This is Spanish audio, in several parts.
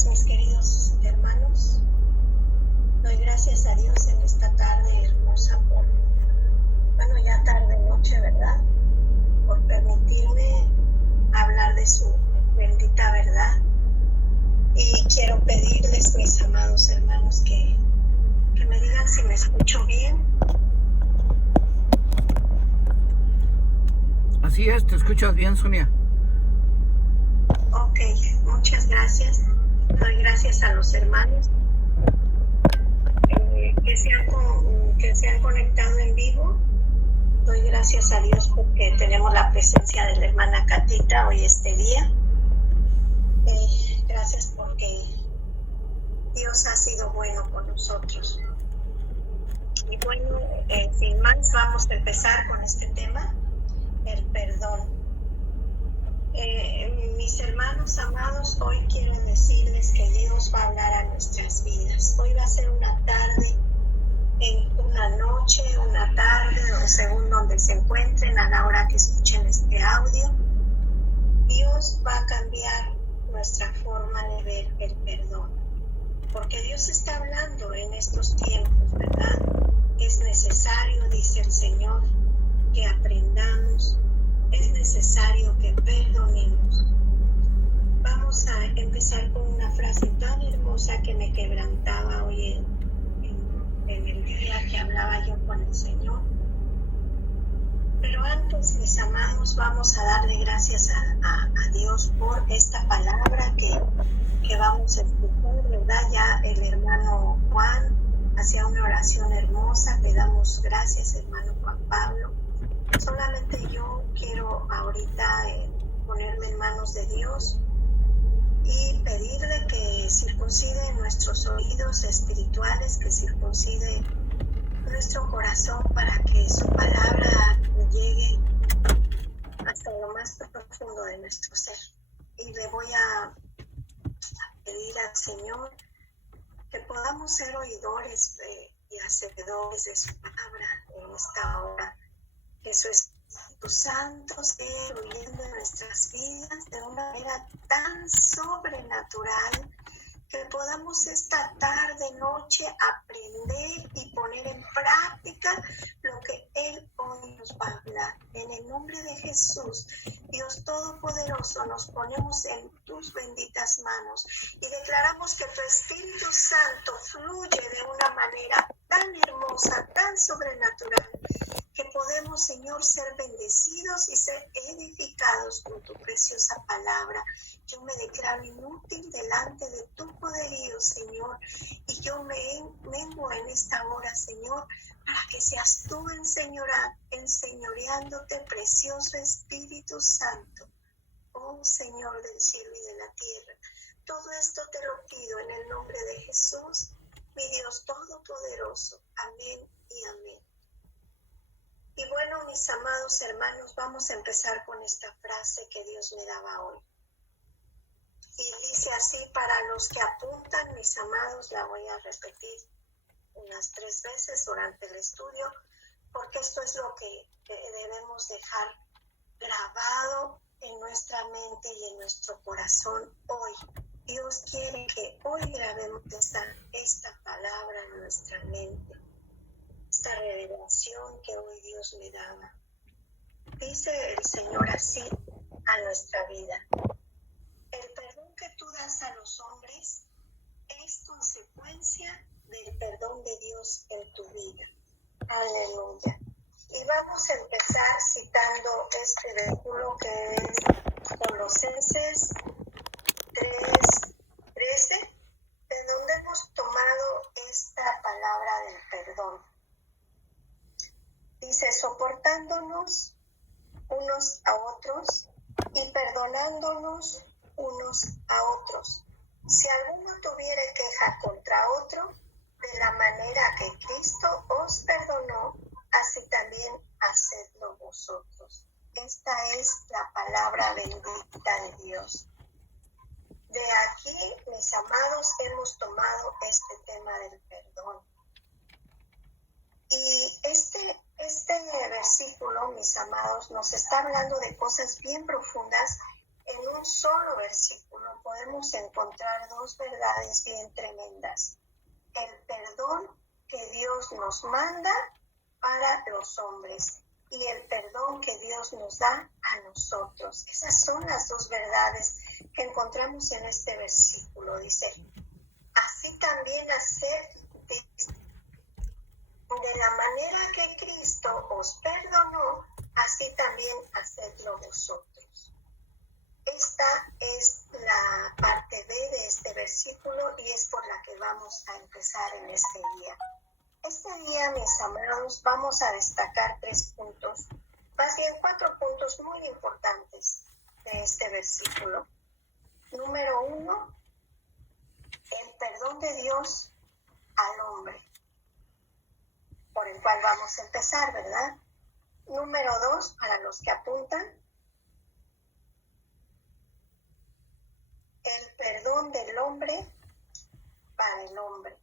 días, mis queridos hermanos. Doy gracias a Dios en esta tarde hermosa ya tarde noche, ¿verdad? Por permitirme hablar de su bendita verdad. Y quiero pedirles, mis amados hermanos, que me digan si me escucho bien. Así es, te escuchas bien, Sonia. Ok, muchas gracias. Doy gracias a los hermanos que se han conectado en vivo. Doy gracias a Dios porque tenemos la presencia de la hermana Catita hoy este día. Gracias porque Dios ha sido bueno con nosotros. Y bueno, sin más, vamos a empezar con este tema, el perdón. Mis hermanos amados, hoy quiero decirles que Dios va a hablar a nuestras vidas. Hoy va a ser una tarde, una noche, una tarde, o según donde se encuentren, a la hora que escuchen este audio. Dios va a cambiar nuestra forma de ver el perdón. Porque Dios está hablando en estos tiempos, ¿verdad? Es necesario, dice el Señor, que aprendamos. Es necesario que perdonemos. Vamos a empezar con una frase tan hermosa que me quebrantaba hoy en el día que hablaba yo con el Señor. Pero antes, mis amados, vamos a darle gracias a Dios por esta palabra que vamos a escuchar, ¿verdad? Ya el hermano Juan hacía una oración hermosa. Le damos gracias, hermano Juan Pablo. Solamente yo quiero ahorita ponerme en manos de Dios y pedirle que circuncide nuestros oídos espirituales, que circuncide nuestro corazón para que su palabra llegue hasta lo más profundo de nuestro ser. Y le voy a pedir al Señor que podamos ser oidores y hacedores de su palabra en esta hora. Que su Espíritu Santo esté fluyendo en nuestras vidas de una manera tan sobrenatural que podamos esta tarde, noche, aprender y poner en práctica lo que Él hoy nos va a hablar. En el nombre de Jesús, Dios Todopoderoso, nos ponemos en tus benditas manos y declaramos que tu Espíritu Santo fluye de una manera tan hermosa, tan sobrenatural, que podemos, Señor, ser bendecidos y ser edificados con tu preciosa palabra. Yo me declaro inútil delante de tu poderío, Señor, y yo me mengo en esta hora, Señor, para que seas tú enseñoreándote, precioso Espíritu Santo. Oh Señor del cielo y de la tierra, todo esto te lo pido en el nombre de Jesús, mi Dios Todopoderoso. Amén y amén. Y bueno, mis amados hermanos, vamos a empezar con esta frase que Dios me daba hoy. Y dice así, para los que apuntan, mis amados, la voy a repetir unas 3 veces durante el estudio, porque esto es lo que debemos dejar grabado en nuestra mente y en nuestro corazón hoy. Dios quiere que hoy grabemos esta palabra en nuestra mente, esta revelación que hoy Dios me daba. Dice el Señor así a nuestra vida: el perdón que tú das a los hombres es consecuencia del perdón de Dios en tu vida. Aleluya. Y vamos a empezar citando este versículo que es Colosenses 3:13, de donde hemos tomado esta palabra del perdón. Dice: soportándonos unos a otros y perdonándonos unos a otros. Si alguno tuviere queja contra otro, de la manera que Cristo os perdonó, así también hacedlo vosotros. Esta es la palabra bendita de Dios. De aquí, mis amados, hemos tomado este tema del perdón. Y este versículo, mis amados, nos está hablando de cosas bien profundas en un solo versículo podemos encontrar dos verdades bien tremendas. El perdón que Dios nos manda para los hombres y el perdón que Dios nos da a nosotros. Esas son las dos verdades que encontramos en este versículo. Dice, así también haced de la manera que Cristo os perdonó, así también hacedlo vosotros. Esta es la parte B de este versículo y es por la que vamos a empezar en este día. Este día, mis amados, vamos a destacar 3 puntos, más bien 4 puntos muy importantes de este versículo. Número 1, el perdón de Dios al hombre, por el cual vamos a empezar, ¿verdad? Número 2, para los que apuntan, el perdón del hombre para el hombre.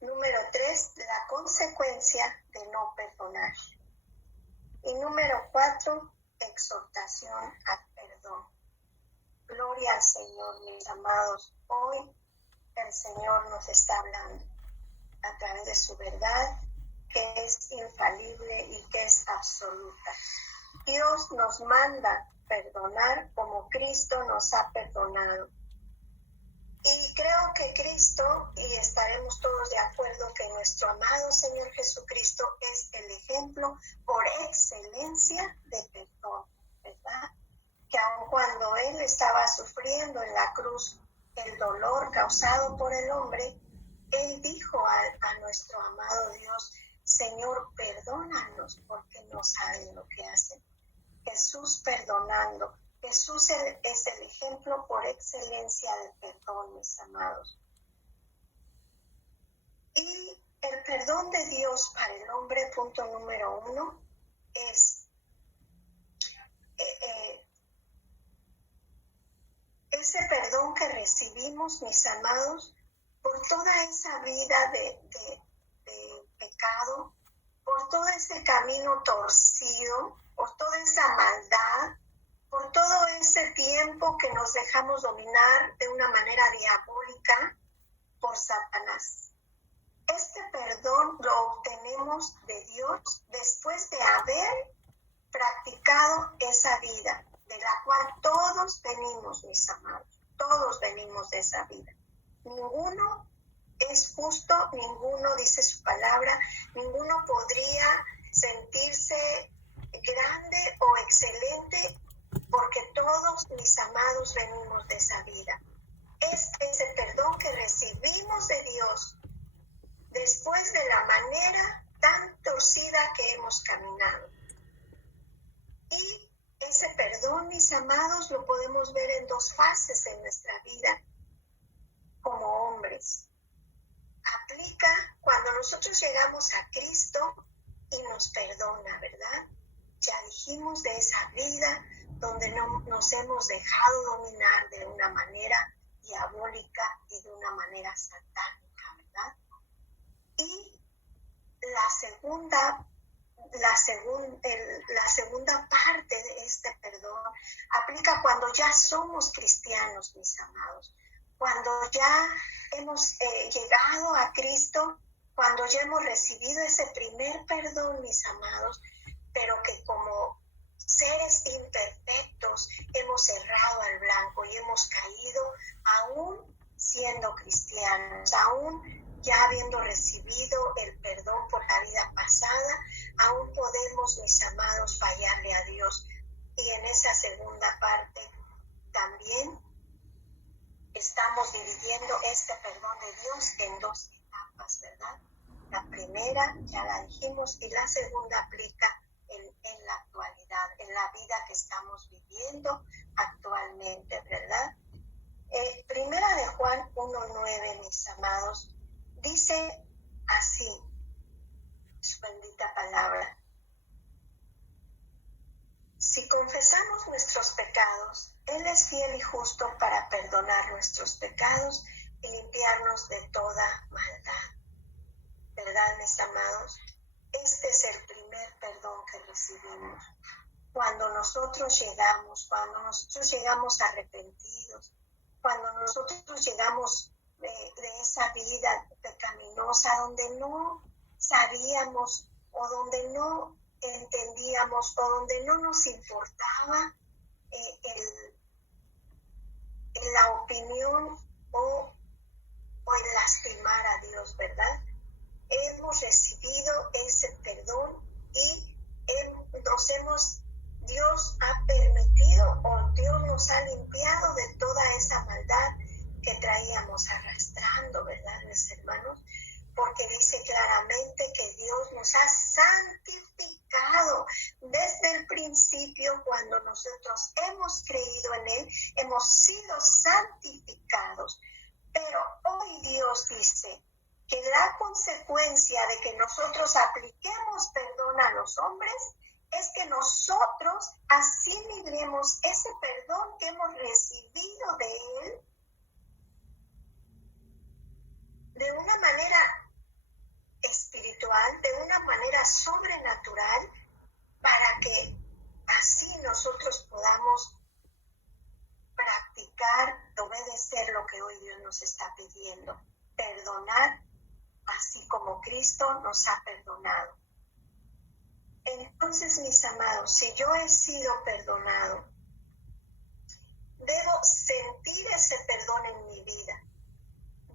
Número 3, la consecuencia de no perdonar. Y número 4, exhortación al perdón. Gloria al Señor, mis amados. Hoy el Señor nos está hablando a través de su verdad, que es infalible y que es absoluta. Dios nos manda perdonar como Cristo nos ha perdonado. Y creo que Cristo, y estaremos todos de acuerdo que nuestro amado Señor Jesucristo es el ejemplo por excelencia de perdón, ¿verdad? Que aun cuando Él estaba sufriendo en la cruz el dolor causado por el hombre, Él dijo a nuestro amado Dios, Señor, perdónanos porque no saben lo que hacen. Jesús perdonando. Jesús es el ejemplo por excelencia de perdón, mis amados. Y el perdón de Dios para el hombre, punto número 1, es ese perdón que recibimos, mis amados, por toda esa vida de pecado, por todo ese camino torcido, por toda esa maldad, por todo ese tiempo que nos dejamos dominar de una manera diabólica por Satanás. Este perdón lo obtenemos de Dios después de haber practicado esa vida, de la cual todos venimos, mis amados, todos venimos de esa vida. Ninguno es justo, ninguno, dice su palabra, ninguno podría sentirse grande o excelente porque todos, mis amados, venimos de esa vida. Es ese perdón que recibimos de Dios después de la manera tan torcida que hemos caminado. Y ese perdón, mis amados, lo podemos ver en 2 fases en nuestra vida como hombres. Aplica cuando nosotros llegamos a Cristo y nos perdona, ¿verdad? Ya dijimos de esa vida donde no nos hemos dejado dominar de una manera diabólica y de una manera satánica, ¿verdad? Y la segunda parte de este perdón aplica cuando ya somos cristianos, mis amados, cuando ya hemos llegado a Cristo, cuando ya hemos recibido ese primer perdón, mis amados, pero que como seres imperfectos hemos errado al blanco y hemos caído aún siendo cristianos, aún ya habiendo recibido el perdón por la vida pasada, aún podemos, mis amados, fallarle a Dios. Y en esa segunda parte también estamos dividiendo este perdón de Dios en 2 etapas, ¿verdad? La primera, ya la dijimos, y la segunda aplica en la actualidad, en la vida que estamos viviendo actualmente, ¿verdad? Primera de Juan 1:9, mis amados, dice así, su bendita palabra. Si confesamos nuestros pecados, Él es fiel y justo para perdonar nuestros pecados y limpiarnos de toda maldad. ¿Verdad, mis amados? Este es el primer perdón que recibimos. cuando nosotros llegamos arrepentidos, cuando nosotros llegamos de esa vida pecaminosa donde no sabíamos o donde no entendíamos o donde no nos importaba la opinión o el lastimar a Dios, ¿verdad? Hemos recibido ese perdón y Dios ha permitido o Dios nos ha limpiado de toda esa maldad que traíamos arrastrando, ¿verdad, mis hermanos? Porque dice claramente que Dios nos ha santificado desde el principio. Cuando nosotros hemos creído en Él, hemos sido santificados. Pero hoy Dios dice que la consecuencia de que nosotros apliquemos perdón a los hombres es que nosotros asimilemos ese perdón que hemos recibido de Él de una manera espiritual, de una manera sobrenatural, para que así nosotros podamos practicar, obedecer lo que hoy Dios nos está pidiendo, perdonar así como Cristo nos ha perdonado. Entonces, mis amados, si yo he sido perdonado, debo sentir ese perdón en mi vida.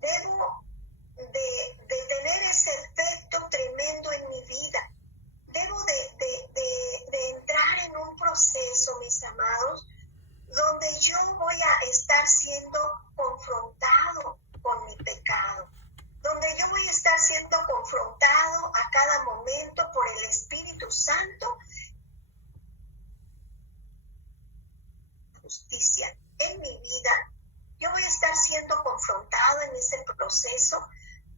Debo de tener ese efecto tremendo en mi vida. Debo de entrar en un proceso, mis amados, donde yo voy a estar siendo confrontado con mi pecado, donde yo voy a estar siendo confrontado a cada momento por el Espíritu Santo, justicia en mi vida. Yo voy a estar siendo confrontado en ese proceso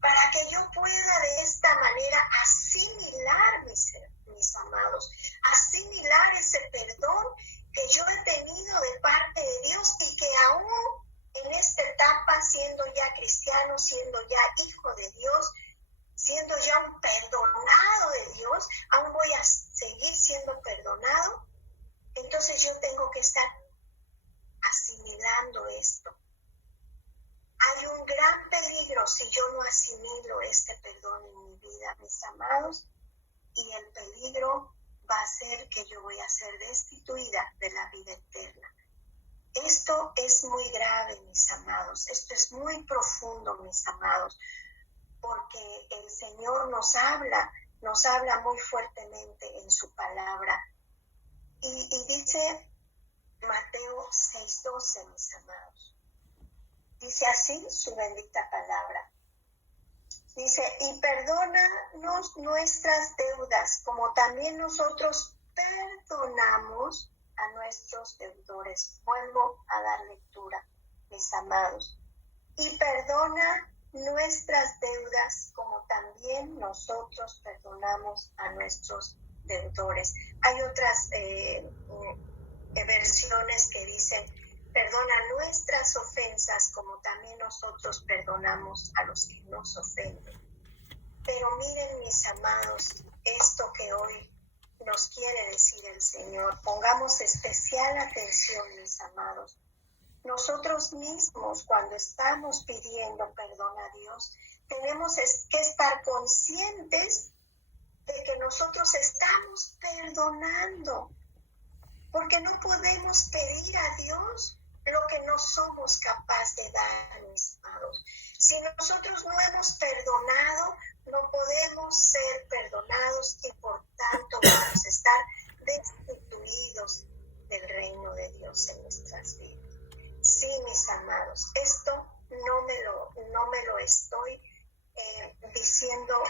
para que yo pueda de esta manera asimilar, mis amados, asimilar ese perdón que yo he tenido de parte de Dios y que aún en esta etapa, siendo ya cristiano, siendo ya hijo de Dios, siendo ya un perdonado de Dios, aún voy a seguir siendo perdonado. Entonces yo tengo que estar asimilando esto. Hay un gran peligro si yo no asimilo este perdón en mi vida, mis amados, y el peligro va a ser que yo voy a ser destituida de la vida eterna. Esto es muy grave, mis amados, esto es muy profundo, mis amados, porque el Señor nos habla muy fuertemente en su palabra. Y dice Mateo 6:12, mis amados. Dice así su bendita palabra. Dice, y perdónanos nuestras deudas, como también nosotros perdonamos a nuestros deudores. Vuelvo a dar lectura, mis amados. Y perdona nuestras deudas, como también nosotros perdonamos a nuestros deudores. Hay otras versiones que dicen, perdona nuestras ofensas como también nosotros perdonamos a los que nos ofenden. Pero miren, mis amados, esto que hoy nos quiere decir el Señor. Pongamos especial atención, mis amados. Nosotros mismos, cuando estamos pidiendo perdón a Dios, tenemos que estar conscientes de que nosotros estamos perdonando. Porque no podemos pedir a Dios lo que no somos capaces de dar, mis amados. Si nosotros no hemos perdonado, no podemos ser perdonados y por tanto vamos a estar destituidos del reino de Dios en nuestras vidas. Sí, mis amados, esto no me lo estoy diciendo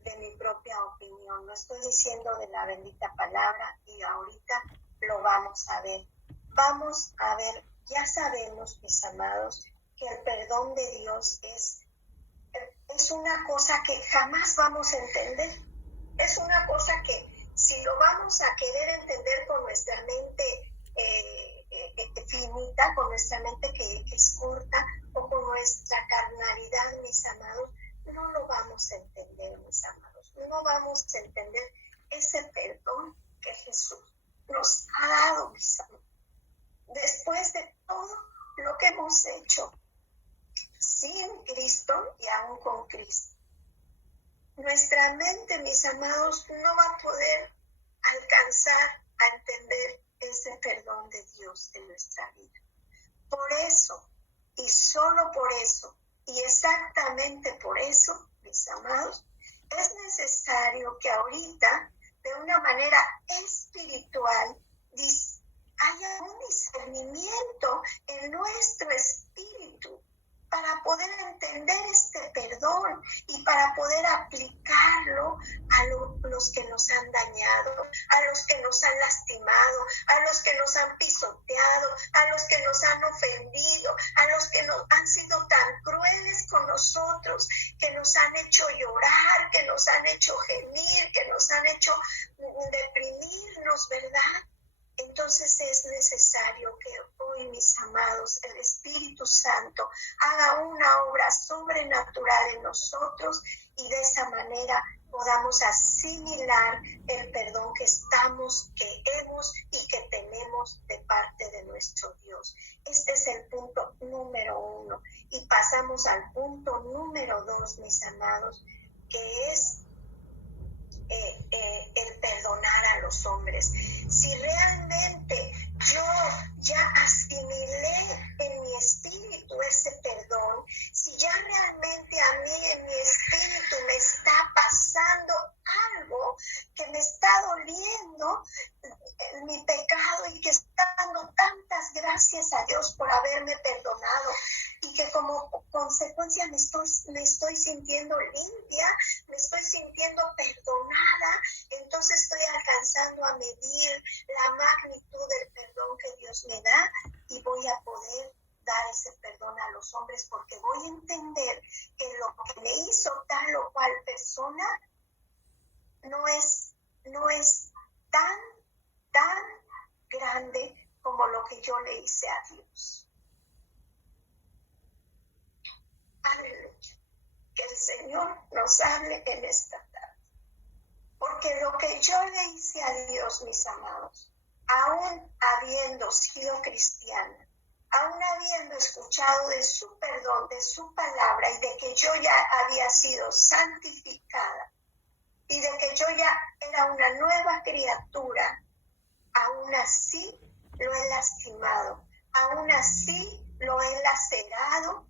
de mi propia opinión, lo estoy diciendo de la bendita palabra y ahorita lo vamos a ver. Vamos a ver, ya sabemos, mis amados, que el perdón de Dios es una cosa que jamás vamos a entender. Es una cosa que si lo vamos a querer entender con nuestra mente finita, con nuestra mente que es corta o con nuestra carnalidad, mis amados, no lo vamos a entender, mis amados. No vamos a entender ese perdón que Jesús nos ha dado, mis amados. Después de todo lo que hemos hecho sin Cristo y aún con Cristo, nuestra mente, mis amados, no va a poder alcanzar a entender ese perdón de Dios en nuestra vida. Por eso, y solo por eso, y exactamente por eso, mis amados, es necesario que ahorita, de una manera espiritual, haya un discernimiento en nuestro espíritu para poder entender este perdón y para poder aplicarlo a los que nos han dañado, a los que nos han lastimado, a los que nos han pisoteado, a los que nos han ofendido, a los que han sido tan crueles con nosotros, que nos han hecho llorar, que nos han hecho gemir, que nos han hecho deprimirnos, ¿verdad? Entonces es necesario que hoy, mis amados, el Espíritu Santo haga una obra sobrenatural en nosotros y de esa manera podamos asimilar el perdón que hemos y que tenemos de parte de nuestro Dios. Este es el punto número 1. Y pasamos al punto número 2, mis amados, que es el perdonar a los hombres. Si realmente yo ya asimilé en mi espíritu ese perdón, si ya realmente a mí en mi espíritu me está pasando algo que me está doliendo mi pecado y que está dando tantas gracias a Dios por haberme perdonado y que como consecuencia me estoy sintiendo limpia, me estoy sintiendo perdonada, entonces estoy alcanzando a medir la magnitud del perdón que Dios me da y voy a poder dar ese perdón a los hombres porque voy a entender que lo que me hizo tal o cual persona no es tan grande como lo que yo le hice a Dios. Aleluya. Que el Señor nos hable en esta tarde. Porque lo que yo le hice a Dios, mis amados, aún habiendo sido cristiana, aún habiendo escuchado de su perdón, de su palabra y de que yo ya había sido santificada y de que yo ya era una nueva criatura, aún así lo he lastimado, aún así lo he lacerado.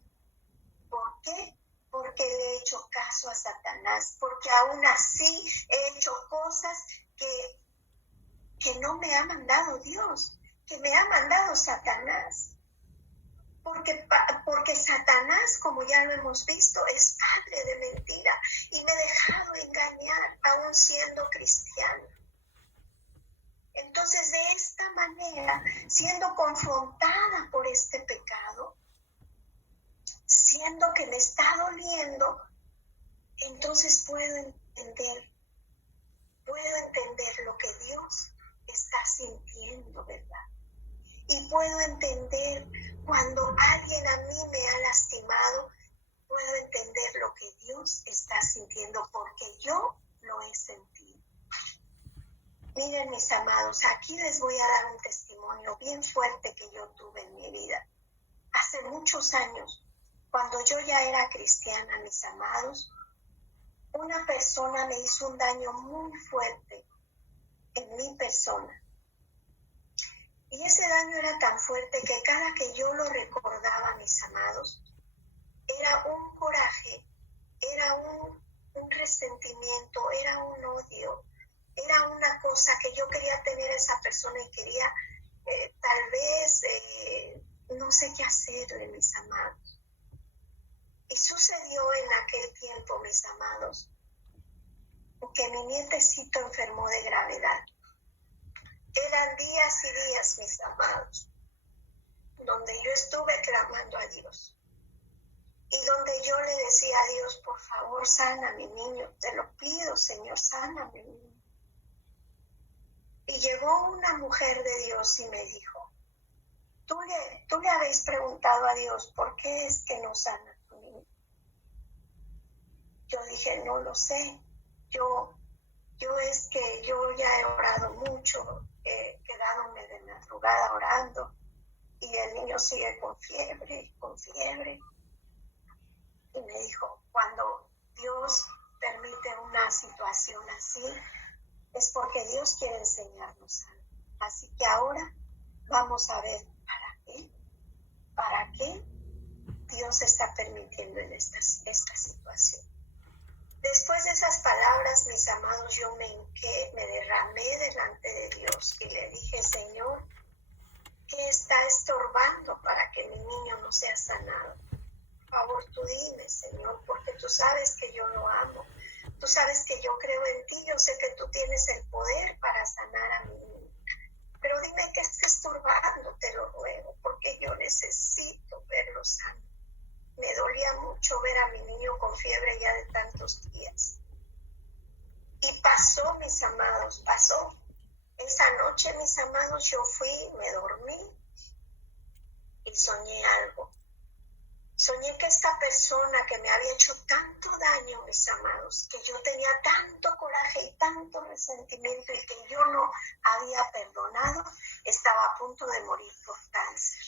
¿Por qué? Porque le he hecho caso a Satanás, porque aún así he hecho cosas que no me ha mandado Dios, que me ha mandado Satanás. Porque Satanás, como ya lo hemos visto, es padre de mentira y me he dejado engañar aún siendo cristiana. Entonces, de esta manera, siendo confrontada por este pecado, siendo que me está doliendo, entonces puedo entender lo que Dios está sintiendo, ¿verdad? Y puedo entender cuando alguien a mí me ha lastimado, puedo entender lo que Dios está sintiendo porque yo lo he sentido. Miren, mis amados, aquí les voy a dar un testimonio bien fuerte que yo tuve en mi vida. Hace muchos años, cuando yo ya era cristiana, mis amados, una persona me hizo un daño muy fuerte en mi persona. Y ese daño era tan fuerte que cada que yo lo recordaba, mis amados, era un coraje, era un resentimiento, era un odio, era una cosa que yo quería tener a esa persona y quería tal vez no sé qué hacerle, mis amados. Y sucedió en aquel tiempo, mis amados, que mi nietecito enfermó de gravedad. Eran días y días, mis amados, donde yo estuve clamando a Dios. Y donde yo le decía a Dios, por favor, sana a mi niño. Te lo pido, Señor, sana a mi niño. Y llegó una mujer de Dios y me dijo, ¿tú le habéis preguntado a Dios por qué es que no sana a tu niño? Yo dije, no lo sé. Yo es que yo ya he orado mucho, que madrugada orando y el niño sigue con fiebre, con fiebre. Y me dijo, cuando Dios permite una situación así, es porque Dios quiere enseñarnos algo. Así que ahora vamos a ver para qué Dios está permitiendo en esta situación. Después de esas palabras, mis amados, yo me hinqué, me derramé delante de Dios y le dije, Señor, ¿qué está estorbando para que mi niño no sea sanado? Por favor, tú dime, Señor, porque tú sabes que yo lo amo. Tú sabes que yo creo en ti, yo sé que tú tienes el poder para sanar a mi niño. Pero dime qué está estorbando, te lo ruego, porque yo necesito verlo sano. Me dolía mucho ver a mi niño con fiebre ya de tantos días. Y pasó, mis amados, pasó. Esa noche, mis amados, yo fui, me dormí y soñé algo. Soñé que esta persona que me había hecho tanto daño, mis amados, que yo tenía tanto coraje y tanto resentimiento y que yo no había perdonado, estaba a punto de morir por cáncer.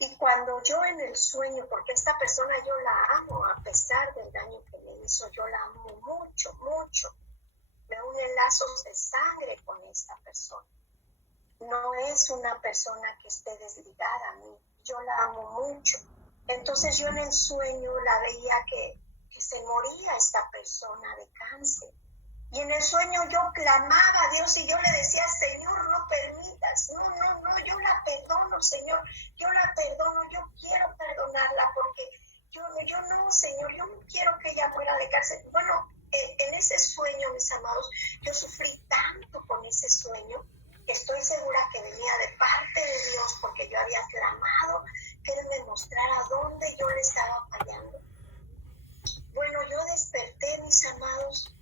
Y cuando yo en el sueño, porque esta persona yo la amo, a pesar del daño que me hizo, yo la amo mucho, mucho. Me unen lazos de sangre con esta persona. No es una persona que esté desligada a mí. Yo la amo mucho. Entonces yo en el sueño la veía que se moría esta persona de cáncer. Y en el sueño yo clamaba a Dios y yo le decía, Señor, no permitas, no, yo la perdono, Señor, yo la perdono, yo quiero perdonarla porque yo no, Señor, yo no quiero que ella muera de cáncer. Bueno, en ese sueño, mis amados, yo sufrí tanto con ese sueño que estoy segura que venía de parte de Dios porque yo había clamado que Él me mostrara dónde yo le estaba fallando. Bueno, yo desperté, mis amados,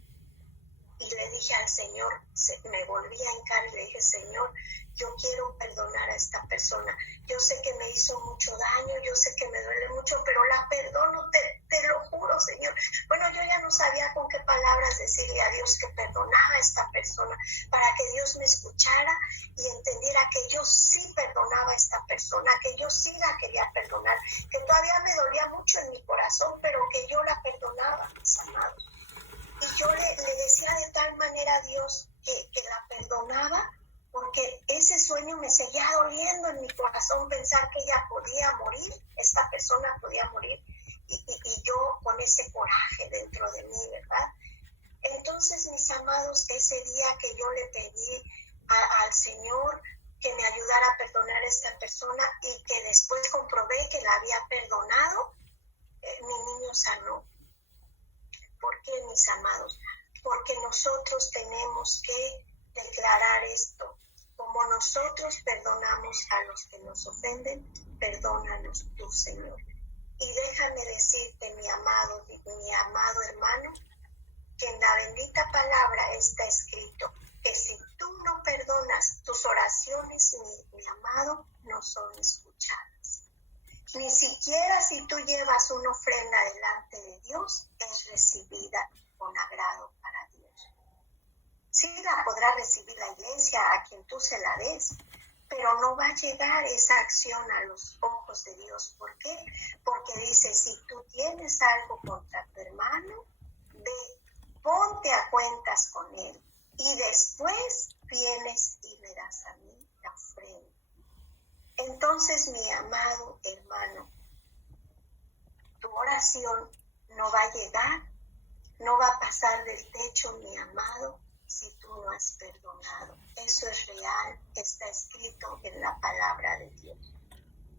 y le dije al Señor, me volví a hincar y le dije, Señor, yo quiero perdonar a esta persona. Yo sé que me hizo mucho daño, yo sé que me duele mucho, pero la perdono, te lo juro, Señor. Bueno, yo ya no sabía con qué palabras decirle a Dios que perdonaba a esta persona, para que Dios me escuchara y entendiera que yo sí perdonaba a esta persona, que yo sí la quería perdonar, que todavía me dolía mucho en mi corazón, pero que yo la perdonaba, mis amados. Y yo le decía de tal manera a Dios que la perdonaba, porque ese sueño me seguía doliendo en mi corazón, pensar que ella podía morir, esta persona podía morir, y yo con ese coraje dentro de mí, ¿verdad? Entonces, mis amados, ese día que yo le pedí al Señor que me ayudara a perdonar a esta persona y que después comprobé que la había perdonado, mi niño sanó. ¿Por qué, mis amados? Porque nosotros tenemos que declarar esto. Como nosotros perdonamos a los que nos ofenden, perdónanos tú, Señor. Y déjame decirte, mi amado hermano, que en la bendita palabra está escrito que si tú no perdonas, tus oraciones, mi amado, no son escuchadas. Ni siquiera si tú llevas una ofrenda delante de Dios, es recibida con agrado para Dios. Sí la podrá recibir la iglesia a quien tú se la des, pero no va a llegar esa acción a los ojos de Dios. ¿Por qué? Porque dice, si tú tienes algo contra tu hermano, ve, ponte a cuentas con él y después vienes y me das a mí la ofrenda. Entonces, mi amado hermano, tu oración no va a llegar, no va a pasar del techo, mi amado, si tú no has perdonado. Eso es real, está escrito en la palabra de Dios.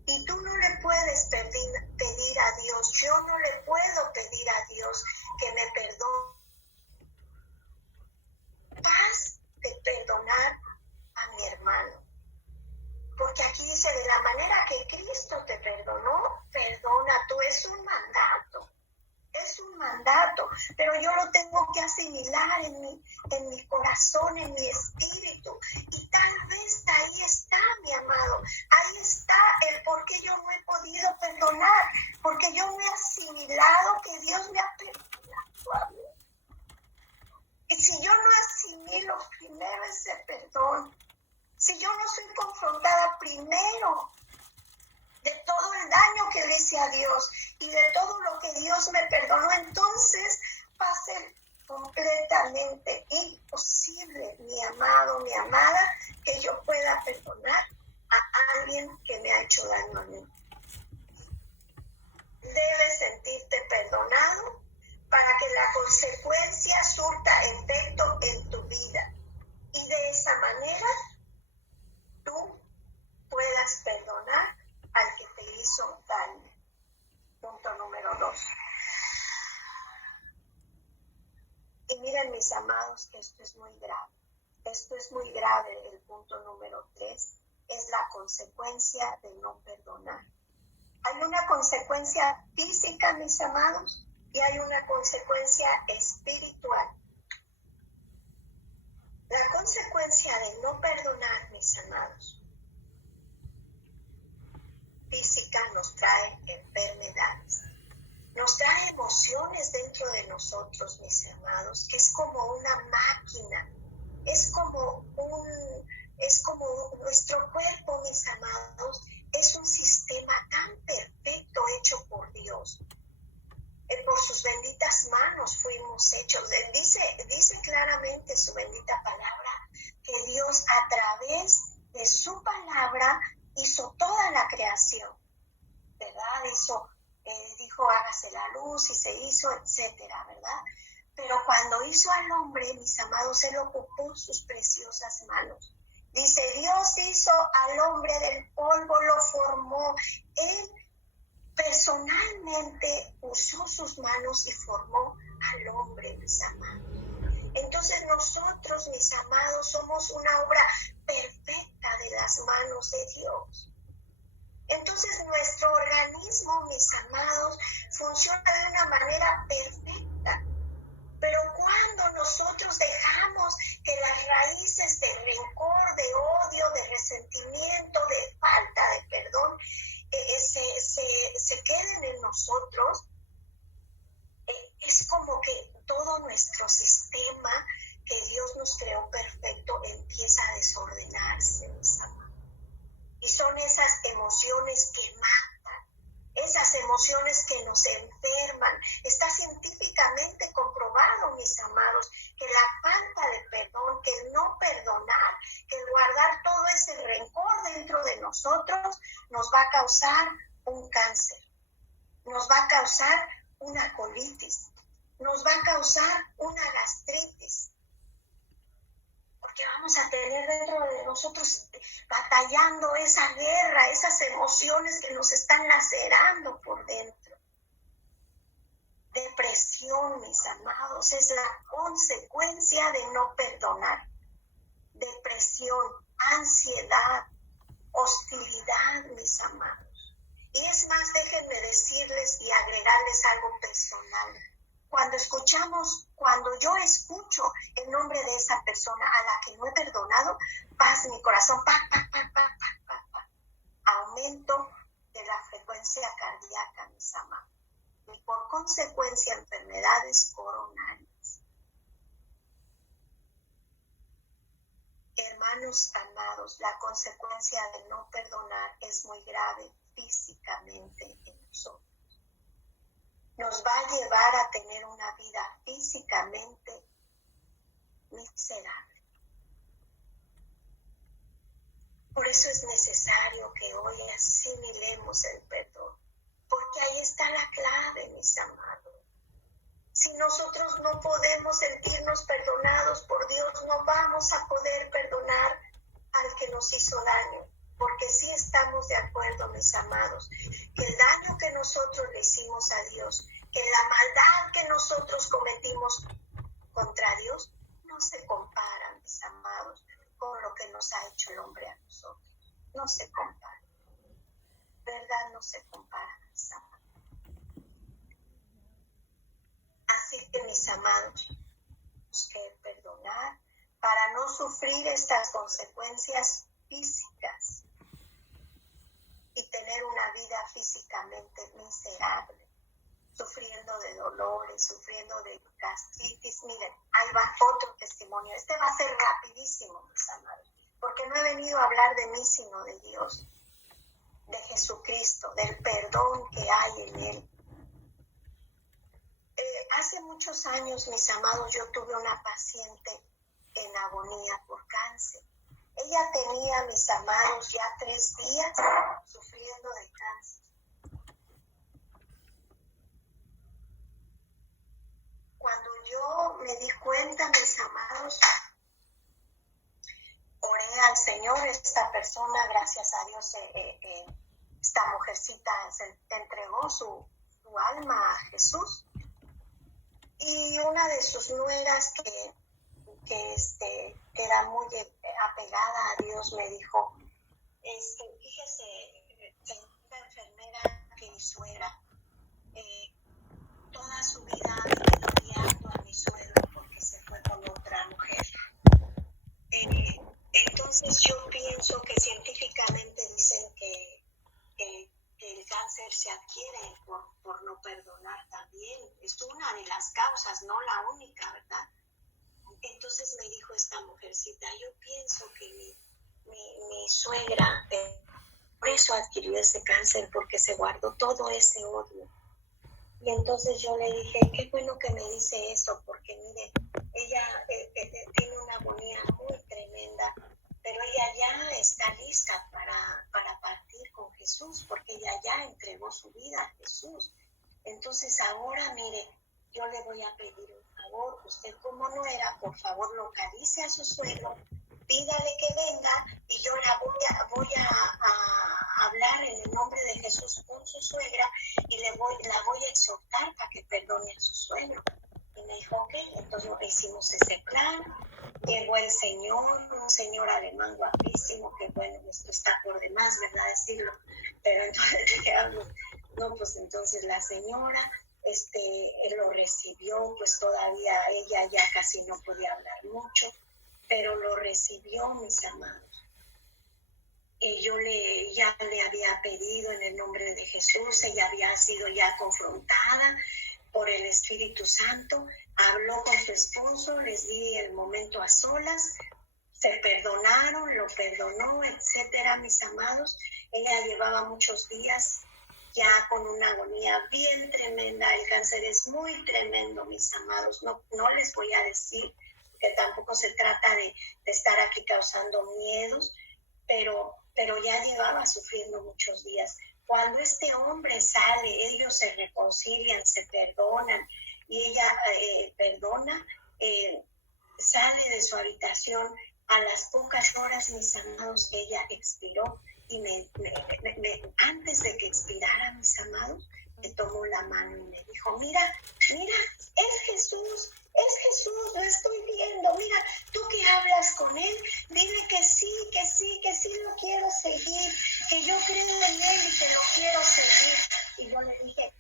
Y tú no le puedes pedir a Dios, yo no le puedo pedir a Dios que me perdone. Paz de perdonar a mi hermano. Porque aquí dice, de la manera que Cristo te perdonó, perdona tú. Es un mandato, pero yo lo tengo que asimilar en mi corazón, en mi espíritu. Y tal vez ahí está, mi amado, ahí está el por qué yo no he podido perdonar, porque yo me he asimilado que Dios me ha perdonado a mí. Y si yo no asimilo primero ese perdón, Si yo no soy confrontada primero de todo el daño que le hice a Dios y de todo lo que Dios me perdonó, entonces va a ser completamente imposible, mi amado, mi amada, que yo pueda perdonar a alguien que me ha hecho daño a mí. Debes sentirte perdonado para que la consecuencia surta efecto en tu vida y de esa manera tú puedas perdonar al que te hizo daño. Punto número 2. Y miren, mis amados, que esto es muy grave. Esto es muy grave. El punto número 3 es la consecuencia de no perdonar. Hay una consecuencia física, mis amados, y hay una consecuencia espiritual. La consecuencia de no perdonar, mis amados, física, nos trae enfermedades. Nos trae emociones dentro de nosotros, mis amados, que es como una máquina, es como nuestro cuerpo, mis amados, es un sistema tan perfecto hecho por Dios. Por sus benditas manos fuimos hechos. Dice claramente su bendita palabra que Dios a través de su palabra hizo toda la creación, ¿verdad? Dijo hágase la luz y se hizo, etcétera, ¿verdad? Pero cuando hizo al hombre, mis amados, él ocupó sus preciosas manos. Dice, Dios hizo al hombre del polvo, lo formó. Él personalmente usó sus manos y formó al hombre, mis amados. Entonces nosotros, mis amados, somos una obra perfecta de las manos de Dios. Entonces nuestro organismo, mis amados, funciona de una manera perfecta. Pero cuando nosotros dejamos que las raíces de rencor, de odio, de resentimiento, de falta de perdón, se queden en nosotros, es como que todo nuestro sistema que Dios nos creó perfecto empieza a desordenarse, mis amados. Y son esas emociones que matan, esas emociones que nos enferman. Está científicamente comprobado, mis amados, que la falta de perdón, que el no perdonar, que el guardar todo ese rencor dentro de nosotros nos va a causar un cáncer, nos va a causar una colitis, nos va a causar una gastritis. Porque vamos a tener dentro de nosotros batallando esa guerra, esas emociones que nos están lacerando por dentro. Depresión, mis amados, es la consecuencia de no perdonar. Depresión, ansiedad, hostilidad, mis amados. Y es más, déjenme decirles y agregarles algo personal. Cuando yo escucho el nombre de esa persona a la que no he perdonado, paz mi corazón, aumento de la frecuencia cardíaca, mis amados, y por consecuencia enfermedades coronarias. Hermanos amados, la consecuencia de no perdonar es muy grave físicamente en nosotros. Nos va a llevar a tener una vida físicamente miserable. Por eso es necesario que hoy asimilemos el perdón, porque ahí está la clave, mis amados. Si nosotros no podemos sentirnos perdonados por Dios, no vamos a poder perdonar al que nos hizo daño. Porque sí estamos de acuerdo, mis amados, que el daño que nosotros le hicimos a Dios, que la maldad que nosotros cometimos contra Dios, no se compara, mis amados, con lo que nos ha hecho el hombre a nosotros. No se compara. ¿Verdad? No se compara, mis amados. Así que, mis amados, tenemos que perdonar para no sufrir estas consecuencias físicas y tener una vida físicamente miserable, sufriendo de dolores, sufriendo de gastritis. Miren, ahí va otro testimonio. Este va a ser rapidísimo, mis amados, porque no he venido a hablar de mí, sino de Dios, de Jesucristo, del perdón que hay en Él. Hace muchos años, mis amados, yo tuve una paciente en agonía por cáncer. Ella tenía, mis amados, ya 3 días sufriendo de cáncer. Cuando yo me di cuenta, mis amados, oré al Señor. Esta persona, gracias a Dios, esta mujercita se entregó su alma a Jesús. Y una de sus nueras que era muy apegada a Dios me dijo, fíjese, la enfermera que mi suegra toda su vida ha venido odiando a mi suegro porque se fue con otra mujer. Entonces yo pienso que científicamente dicen que el cáncer se adquiere por no perdonar también. Es una de las causas, no la única, ¿verdad? Entonces me dijo esta mujercita, yo pienso que mi suegra por eso adquirió ese cáncer, porque se guardó todo ese odio. Y entonces yo le dije, qué bueno que me dice eso, porque mire, ella tiene una agonía muy tremenda, pero ella ya está lista para partir con Jesús, porque ella ya entregó su vida a Jesús. Entonces ahora, mire, yo le voy a pedir un favor, usted como nuera, por favor localice a su suegro, pídale que venga y yo la voy a hablar en el nombre de Jesús con su suegra y la voy a exhortar para que perdone a su suegro. Y me dijo, ok, entonces hicimos ese plan. Llegó el señor, un señor alemán guapísimo, que bueno, esto está por demás, ¿verdad? Decirlo. Pero entonces dije, no, pues entonces la señora lo recibió, pues todavía ella ya casi no podía hablar mucho, pero lo recibió, mis amados. Yo ya le había pedido en el nombre de Jesús, ella había sido ya confrontada por el Espíritu Santo, habló con su esposo, les di el momento a solas, se perdonaron, lo perdonó, etcétera, mis amados. Ella llevaba muchos días ya con una agonía bien tremenda, el cáncer es muy tremendo, mis amados, no les voy a decir, que tampoco se trata de estar aquí causando miedos, pero ya llevaba sufriendo muchos días. Cuando este hombre sale, ellos se reconcilian, se perdonan, y ella perdona, sale de su habitación. A las pocas horas, mis amados, ella expiró, y antes de que expirara, mis amados, me tomó la mano y me dijo, mira, es Jesús, lo estoy viendo, mira, tú que hablas con él, dile que sí lo quiero seguir, que yo creo en él y que lo quiero seguir. Y yo le dije,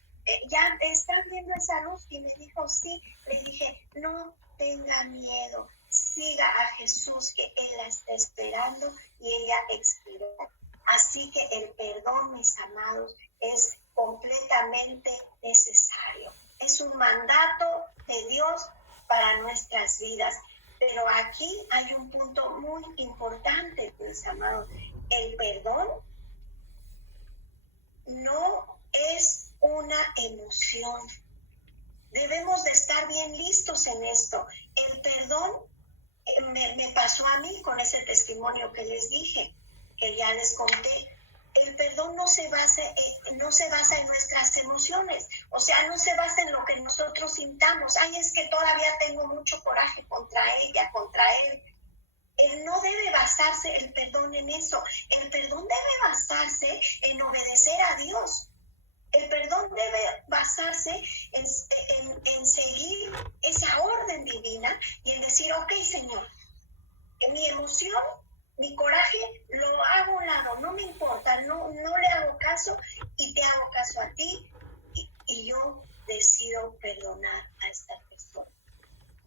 ¿ya estás viendo esa luz? Y me dijo, sí. Le dije, no tenga miedo, siga a Jesús, que él la está esperando, y ella expiró. Así que el perdón, mis amados, es completamente necesario. Es un mandato de Dios para nuestras vidas. Pero aquí hay un punto muy importante, mis amados. El perdón no es una emoción. Debemos de estar bien listos en esto. El perdón me pasó a mí con ese testimonio que les dije, que ya les conté. El perdón no se basa en nuestras emociones, o sea, no se basa en lo que nosotros sintamos. Ay, es que todavía tengo mucho coraje contra ella, contra él. No debe basarse el perdón en eso. El perdón debe basarse en obedecer a Dios. El perdón debe basarse en seguir esa orden divina y en decir, ok, Señor, mi emoción, mi coraje, lo hago a un lado, no me importa, no le hago caso y te hago caso a ti, y yo decido perdonar a esta persona.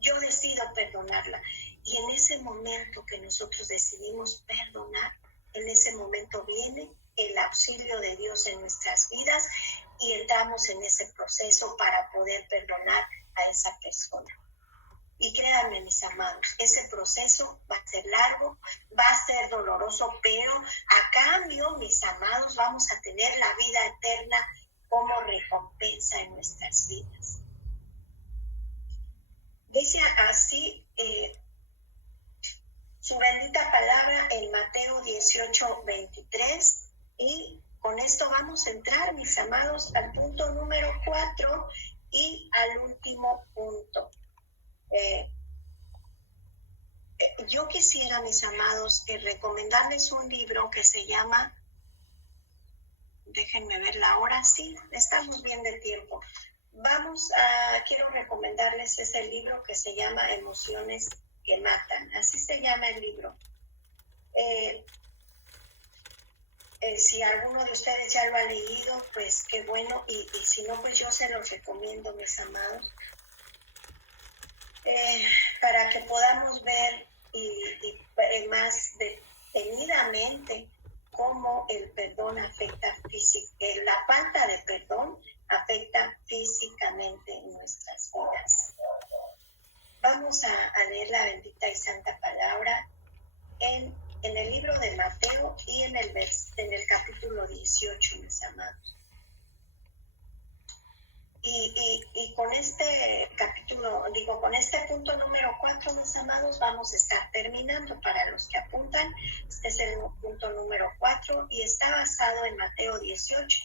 Yo decido perdonarla. Y en ese momento que nosotros decidimos perdonar, en ese momento viene el auxilio de Dios en nuestras vidas y entramos en ese proceso para poder perdonar a esa persona. Y créanme, mis amados, ese proceso va a ser largo, va a ser doloroso. doloroso, pero a cambio, mis amados, vamos a tener la vida eterna como recompensa en nuestras vidas. Dice así su bendita palabra en Mateo 18:23, y con esto vamos a entrar, mis amados, al punto número 4 y al último punto. Yo quisiera, mis amados, recomendarles un libro que se llama, déjenme ver la hora, sí, estamos bien de tiempo. Quiero recomendarles ese libro que se llama Emociones que Matan, así se llama el libro. Si alguno de ustedes ya lo ha leído, pues qué bueno, y si no, pues yo se los recomiendo, mis amados, para que podamos ver y más detenidamente cómo el perdón afecta físicamente, la falta de perdón afecta físicamente nuestras vidas. Vamos a leer la bendita y santa palabra en el libro de Mateo y en el capítulo 18, mis amados. Y con este capítulo, con este punto número 4, mis amados, vamos a estar terminando. Para los que apuntan, este es el punto número 4 y está basado en Mateo 18,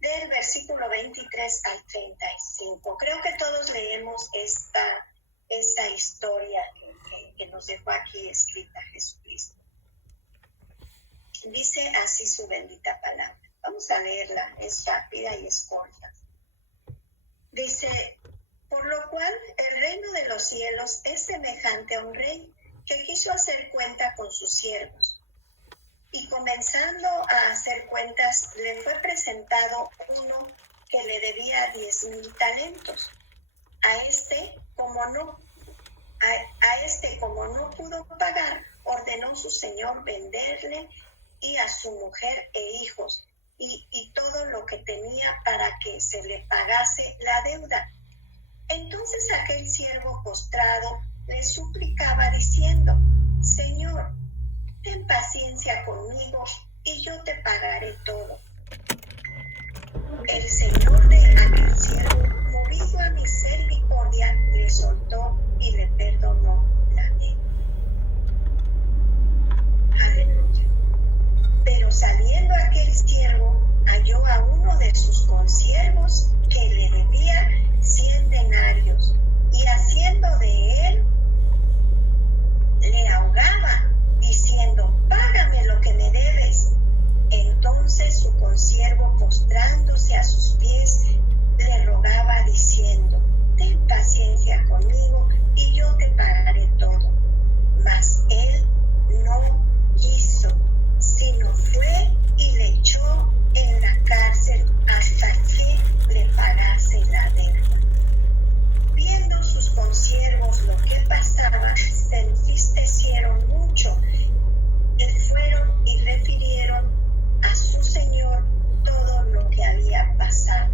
del versículo 23 al 35. Creo que todos leemos esta historia que nos dejó aquí escrita Jesucristo. Dice así su bendita palabra. Vamos a leerla, es rápida y es corta. Dice: por lo cual el reino de los cielos es semejante a un rey que quiso hacer cuenta con sus siervos. Y comenzando a hacer cuentas, le fue presentado uno que le debía 10,000 talentos. A este, como no pudo pagar, ordenó su señor venderle y a su mujer e hijos y todo lo que tenía para que se le pagase la deuda. Entonces aquel siervo postrado le suplicaba diciendo: Señor, ten paciencia conmigo y yo te pagaré todo. El señor de aquel siervo, movido a misericordia, le soltó y le perdonó la deuda. Aleluya. Pero saliendo aquel siervo, halló a uno de sus consiervos que le debía 100 denarios, y haciendo de él, le ahogaba, diciendo: págame lo que me debes. Entonces su consiervo, postrándose a sus pies, le rogaba diciendo: ten paciencia conmigo y yo te pagaré todo. Mas él no quiso, sino fue y le echó en la cárcel hasta que le pagase la deuda. Viendo sus consiervos lo que pasaba, se entristecieron mucho y fueron y refirieron a su señor todo lo que había pasado.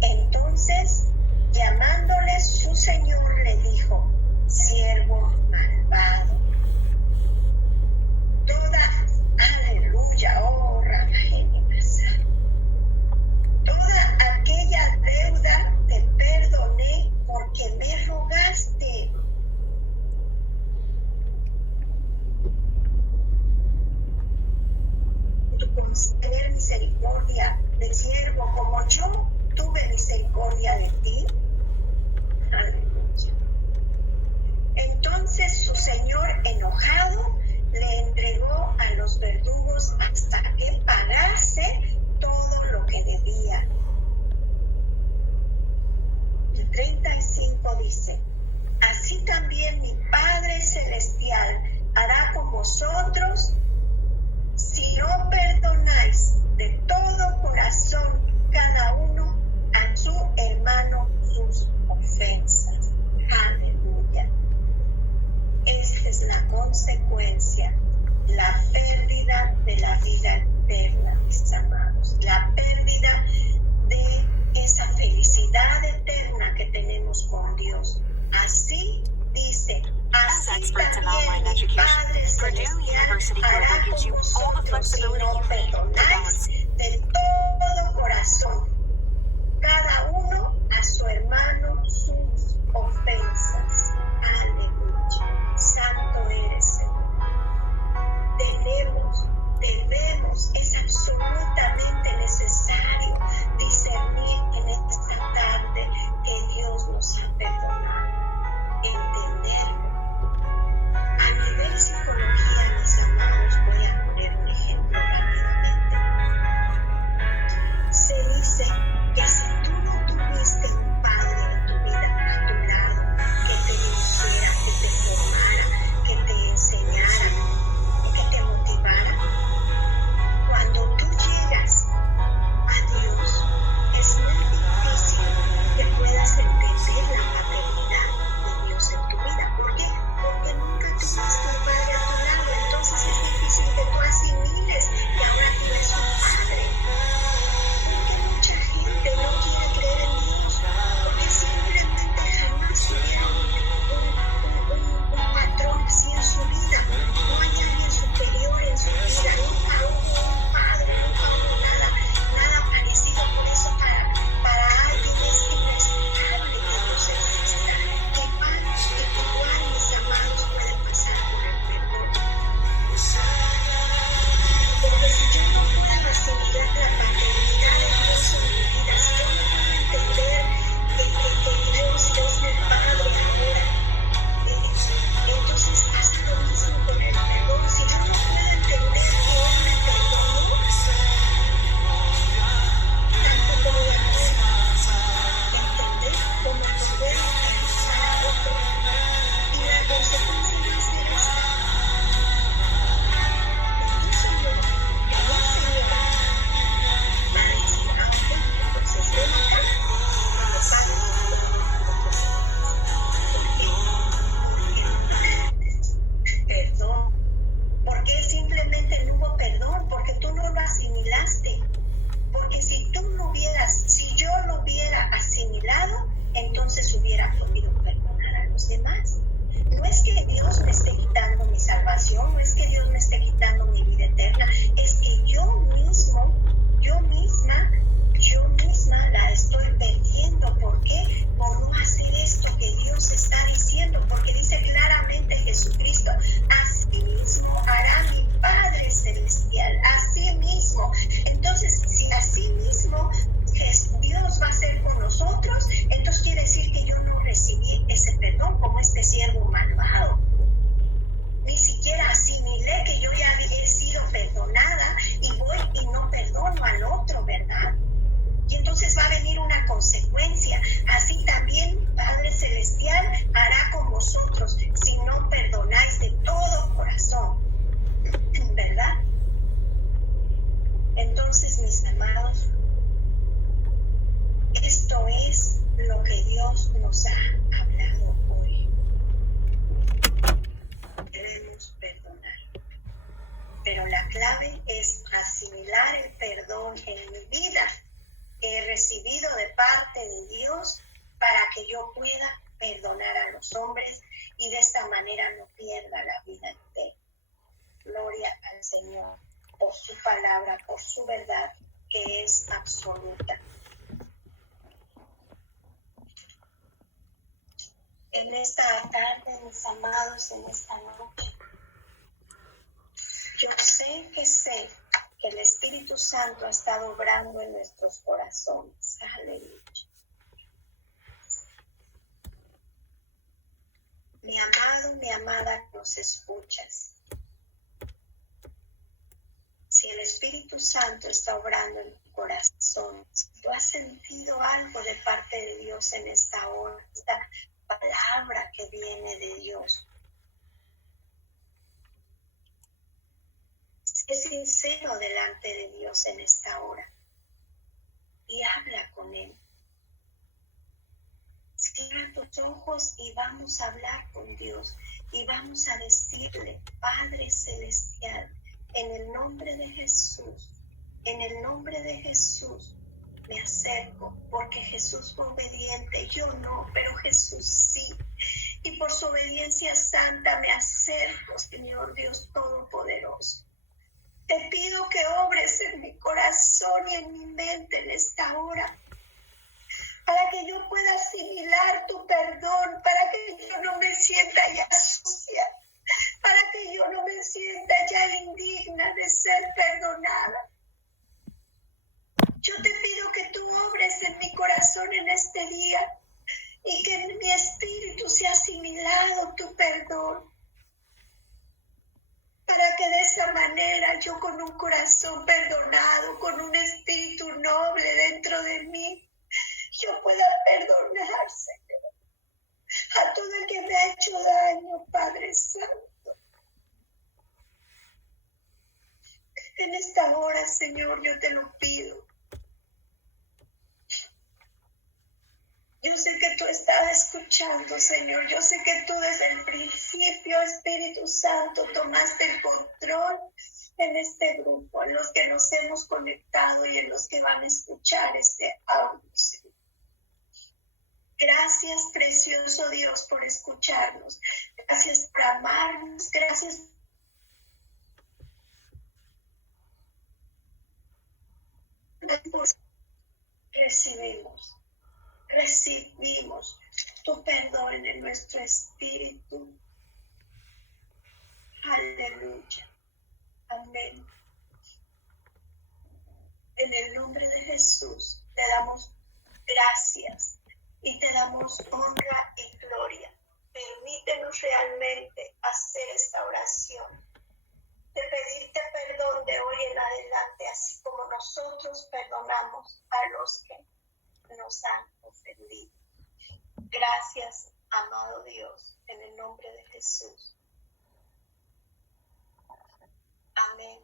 Entonces, llamándole su señor, le dijo: siervo malvado, toda aquella deuda te perdoné porque me rogaste. Tú puedes tener misericordia del siervo como yo tuve misericordia de ti. Aleluya. Entonces su señor, enojado, le entregó a los verdugos hasta que pagase todo lo que debía. El 35 dice: así también mi Padre Celestial hará con vosotros si no perdonáis de todo corazón cada uno a su hermano sus ofensas. Aleluya. Esta es la consecuencia, la pérdida de la vida eterna, mis amados, la pérdida de esa felicidad eterna que tenemos con Dios. Así dice, As así experts in también online mi education, Padre Purdue Celestial University hará Global gives con you all the vosotros si flexibility no you need to perdonáis balance. de todo corazón, cada uno a su hermano sus ofensas. Aleluya. Santo eres, Señor. Debemos, es absolutamente necesario discernir en esta tarde que Dios nos ha perdonado, entenderlo. A nivel psicología, mis amados, voy a poner un ejemplo rápidamente. Se dice que si tú no tuviste un padre en tu vida a tu lado que te dirigiera, que te formara, que te enseñara, que te motivara, cuando tú llegas a Dios, es muy difícil que puedas entender la paternidad de Dios en tu vida. ¿Por qué? Porque nunca tuviste un padre a tu lado. Entonces es difícil que tú asimiles que ahora tienes un padre. Porque mucha gente no quiere creer en Dios porque simplemente jamás tuvieron un patrón así en su vida. No hay alguien superior en su vida. Nunca hubo un padre, nunca hubo nada parecido. Por eso para alguien es inexplicable que Dios exista. Igual, mis amados, puede pasar con el perdón. Porque si yo no puedo asimilar la paternidad de Dios en mi vida, si yo no puedo entender que Dios es mi Padre ahora, entonces pasa lo mismo con el perdón. Si yo no puedo entender que Él me perdonó, tampoco voy a poder entender cómo yo puedo perdonar a otro. Y la consecuencia va a ser esta. Entonces ven acá, cuando Padre perdón, porque él simplemente no hubo perdón, porque tú no lo asimilaste, porque si yo lo hubiera asimilado, entonces hubiera podido perdonar a los demás. No es que Dios me esté quitando mi salvación, no es que Dios me esté quitando mi vida eterna, es que yo misma la estoy perdiendo. ¿Por qué? Por no hacer esto que Dios está diciendo, porque dice claramente Jesucristo, así mismo hará mi Padre Celestial, así mismo. Entonces, si así mismo Dios va a hacer con nosotros, entonces quiere decir que yo no recibí ese perdón como este siervo malvado. Ni siquiera asimilé que yo ya he sido perdonada y voy y no perdono al otro, ¿verdad? Y entonces va a venir una consecuencia. Así también Padre Celestial hará con vosotros si no perdonáis de todo corazón, ¿verdad? Entonces, mis amados, esto es lo que Dios nos ha hablado hoy. Debemos perdonar. Pero la clave es asimilar el perdón en mi vida que he recibido de parte de Dios para que yo pueda perdonar a los hombres y de esta manera no pierda la vida entera. Gloria al Señor por su palabra, por su verdad que es absoluta. En esta tarde, mis amados, en esta noche, yo sé que el Espíritu Santo ha estado obrando en nuestros corazones. Aleluya. Mi amado, mi amada, que nos escuchas. Si el Espíritu Santo está obrando en tu corazón, si tú has sentido algo de parte de Dios en esta hora, esta palabra que viene de Dios, sé sincero delante de Dios en esta hora y habla con Él. Cierra tus ojos y vamos a hablar con Dios y vamos a decirle, Padre Celestial, en el nombre de Jesús, me acerco, porque Jesús fue obediente, yo no, pero Jesús sí. Y por su obediencia santa me acerco, Señor Dios Todopoderoso. Te pido que obres en mi corazón y en mi mente en esta hora, para que yo pueda asimilar tu perdón, para que yo no me sienta ya sucia, para que yo no me sienta ya indigna de ser perdonada. Yo te pido que tú obres en mi corazón en este día y que en mi espíritu sea asimilado tu perdón, para que de esa manera yo con un corazón perdonado, con un espíritu noble dentro de mí, yo pueda perdonar, Señor, a todo el que me ha hecho daño, Padre Santo. En esta hora, Señor, yo te lo pido. Yo sé que tú estabas escuchando, Señor. Yo sé que tú desde el principio, Espíritu Santo, tomaste el control en este grupo, en los que nos hemos conectado y en los que van a escuchar este audio, Señor. Gracias, precioso Dios, por escucharnos. Gracias por amarnos. Gracias por recibimos tu perdón en nuestro espíritu. Aleluya. Amén. En el nombre de Jesús te damos gracias y te damos honra y gloria. Permítenos realmente hacer esta oración, de pedirte perdón de hoy en adelante, así como nosotros perdonamos a los que nos han ofendido. Gracias, amado Dios, en el nombre de Jesús. Amén.